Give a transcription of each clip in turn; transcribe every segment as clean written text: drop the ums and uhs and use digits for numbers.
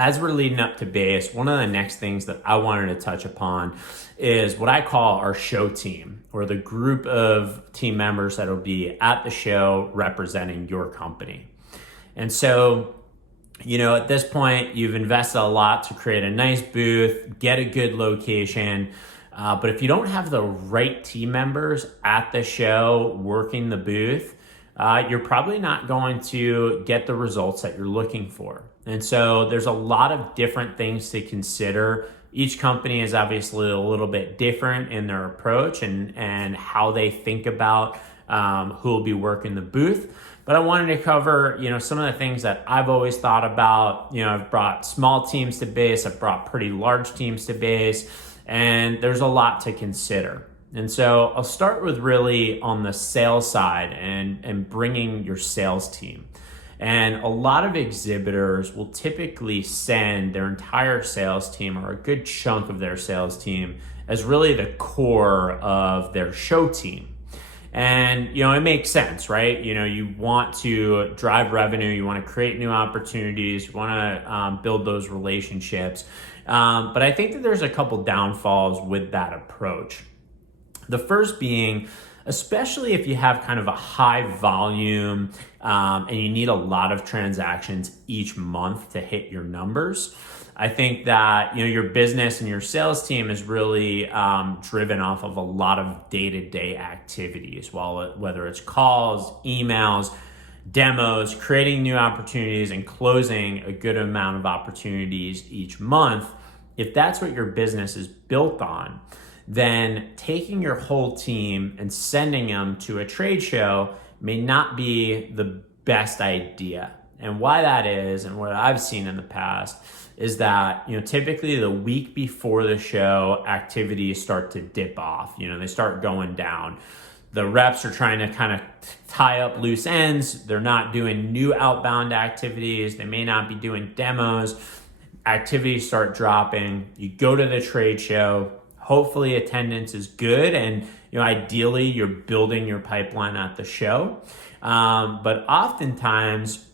as we're leading up to base, one of the next things that I wanted to touch upon is what I call our show team, or the group of team members that will be at the show representing your company. And so, at this point, you've invested a lot to create a nice booth, get a good location. But if you don't have the right team members at the show working the booth, you're probably not going to get the results that you're looking for. And so there's a lot of different things to consider. Each company is obviously a little bit different in their approach and how they think about who will be working the booth. But I wanted to cover, some of the things that I've always thought about. I've brought small teams to base, I've brought pretty large teams to base, and there's a lot to consider. And so I'll start with really on the sales side and bringing your sales team. And a lot of exhibitors will typically send their entire sales team, or a good chunk of their sales team, as really the core of their show team. And, it makes sense, right? You want to drive revenue, you want to create new opportunities, you want to build those relationships. But I think that there's a couple downfalls with that approach. The first being, especially if you have kind of a high volume and you need a lot of transactions each month to hit your numbers, I think that your business and your sales team is really driven off of a lot of day-to-day activities, whether it's calls, emails, demos, creating new opportunities, and closing a good amount of opportunities each month. If that's what your business is built on, then taking your whole team and sending them to a trade show may not be the best idea. And why that is, and what I've seen in the past, is that typically the week before the show, activities start to dip off. They start going down. The reps are trying to kind of tie up loose ends. They're not doing new outbound activities. They may not be doing demos. Activities start dropping. You go to the trade show. Hopefully attendance is good, and ideally you're building your pipeline at the show. But oftentimes,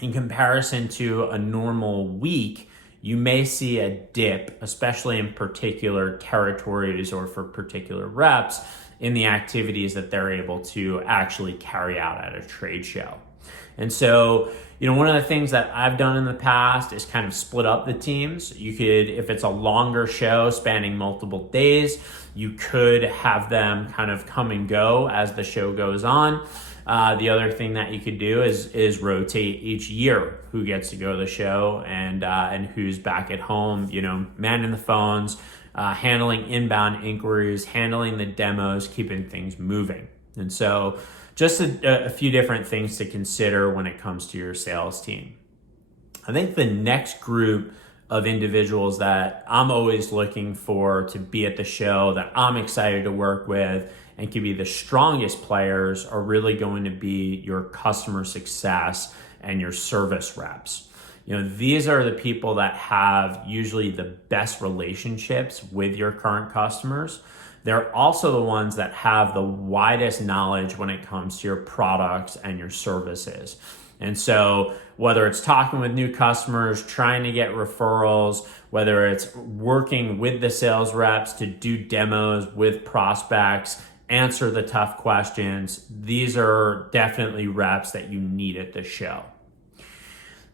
in comparison to a normal week, you may see a dip, especially in particular territories or for particular reps, in the activities that they're able to actually carry out at a trade show. And so, one of the things that I've done in the past is kind of split up the teams. You could, if it's a longer show spanning multiple days, you could have them kind of come and go as the show goes on. The other thing that you could do is rotate each year who gets to go to the show and who's back at home, manning the phones, handling inbound inquiries, handling the demos, keeping things moving. And so just a few different things to consider when it comes to your sales team. I think the next group of individuals that I'm always looking for to be at the show, that I'm excited to work with and can be the strongest players, are really going to be your customer success and your service reps. These are the people that have usually the best relationships with your current customers. They're also the ones that have the widest knowledge when it comes to your products and your services. And so whether it's talking with new customers, trying to get referrals, whether it's working with the sales reps to do demos with prospects, answer the tough questions, these are definitely reps that you need at the show.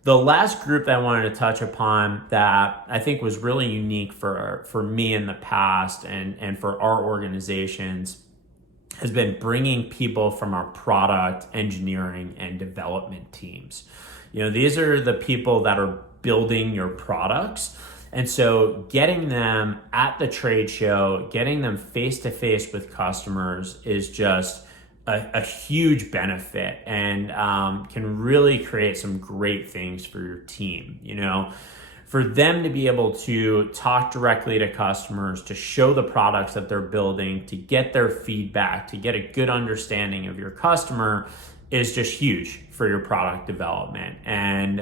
The last group that I wanted to touch upon that I think was really unique for me in the past and for our organizations has been bringing people from our product, engineering, and development teams. These are the people that are building your products. And so getting them at the trade show, getting them face-to-face with customers is just a huge benefit and can really create some great things for your team. For them to be able to talk directly to customers, to show the products that they're building, to get their feedback, to get a good understanding of your customer is just huge for your product development and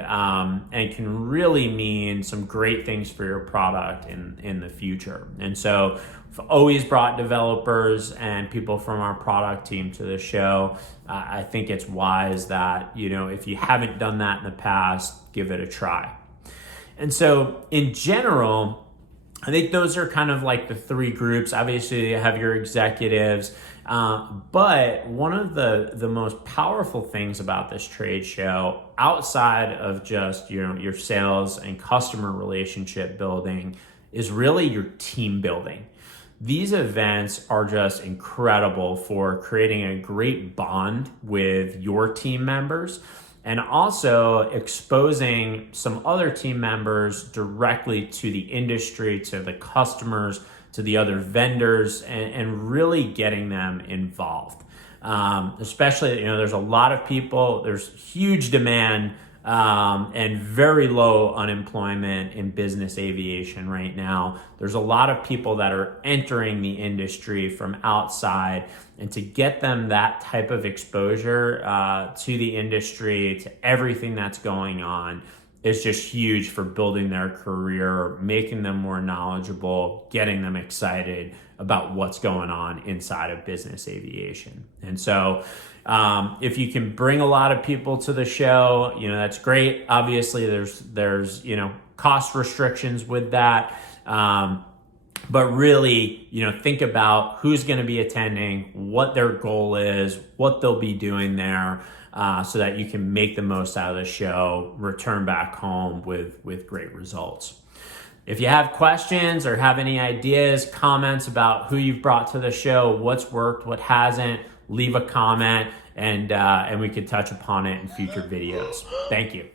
can really mean some great things for your product in the future. And so I've always brought developers and people from our product team to the show. I think it's wise that, if you haven't done that in the past, give it a try. And so in general, I think those are kind of like the three groups. Obviously, you have your executives, but one of the most powerful things about this trade show, outside of just your sales and customer relationship building, is really your team building. These events are just incredible for creating a great bond with your team members, and also exposing some other team members directly to the industry, to the customers, to the other vendors, and really getting them involved. Especially, there's a lot of people, there's huge demand and very low unemployment in business aviation right now. There's a lot of people that are entering the industry from outside, and to get them that type of exposure to the industry, to everything that's going on, is just huge for building their career, making them more knowledgeable, getting them excited about what's going on inside of business aviation. And so if you can bring a lot of people to the show, that's great. Obviously there's cost restrictions with that. But really, think about who's going to be attending, what their goal is, what they'll be doing there, so that you can make the most out of the show, return back home with great results. If you have questions or have any ideas, comments about who you've brought to the show, what's worked, what hasn't, leave a comment, and we could touch upon it in future videos. Thank you.